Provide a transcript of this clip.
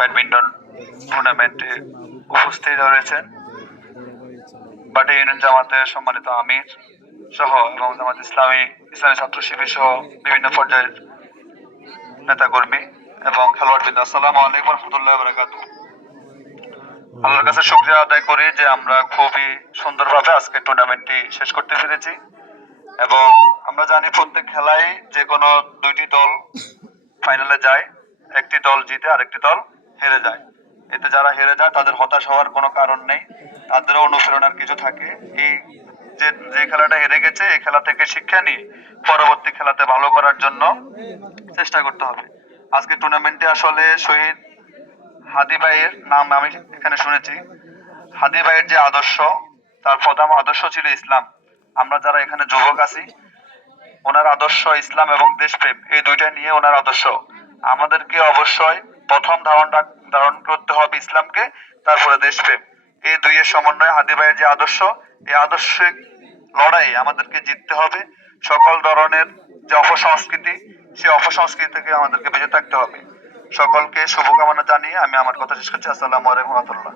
Badminton টুর্নামেন্টে উপস্থিত রয়েছেন বাটি ইউনিয়ন জামাতের সম্মানিত আমির সহ এবং জামাত ইসলামী ছাত্র শিবির সহ বিভিন্ন পর্যায়ের নেতাকর্মী এবং খেলোয়াড়বৃন্দ। আসসালামু আলাইকুম রহমতুল্লাহ বারাকাতুহু। আল্লাহর কাছে শুকরিয়া আদায় করি যে আমরা খুবই সুন্দরভাবে আজকে টুর্নামেন্টটি শেষ করতে পেরেছি এবং আমরা জানি প্রত্যেক খেলায় যে কোনো দুইটি দল ফাইনালে যায়, একটি দল জিতে আরেকটি দল হেরে যায়। এতে যারা হেরে যায় তাদের হতাশ হওয়ার কোনো কারণ নেই, তাদেরও অনুপ্রেরণার কিছু থাকে। এই যে খেলাটা হেরে গেছে এই খেলা থেকে শিক্ষা নিয়ে পরবর্তী খেলাতে ভালো করার জন্য চেষ্টা করতে হবে। আজকে টুর্নামেন্টে আসলে শহীদ হাদি ভাইয়ের নাম আমি এখানে শুনেছি। হাদি ভাইয়ের যে আদর্শ, তার প্রথম আদর্শ ছিল ইসলাম। আমরা যারা এখানে যুবক আছি, ওনার আদর্শ ইসলাম এবং দেশপ্রেম, এই দুইটা নিয়ে ওনার আদর্শ। আমাদেরকে অবশ্যই প্রথম ধারণ করতে হবে ইসলামকে, তারপরে দেশপ্রেম। এই দুইয়ের সমন্বয়ে হাদি ভাইয়ের যে আদর্শ, এই আদর্শিক লড়াই আমাদেরকে জিততে হবে। সকল ধরনের যে অপসংস্কৃতি, সেই অপসংস্কৃতি থেকে আমাদেরকে বেঁচে থাকতে হবে। সকলকে শুভকামনা জানিয়ে আমি আমার কথা শেষ করছি। আসসালামু আলাইকুম ওয়া রাহমাতুল্লাহ।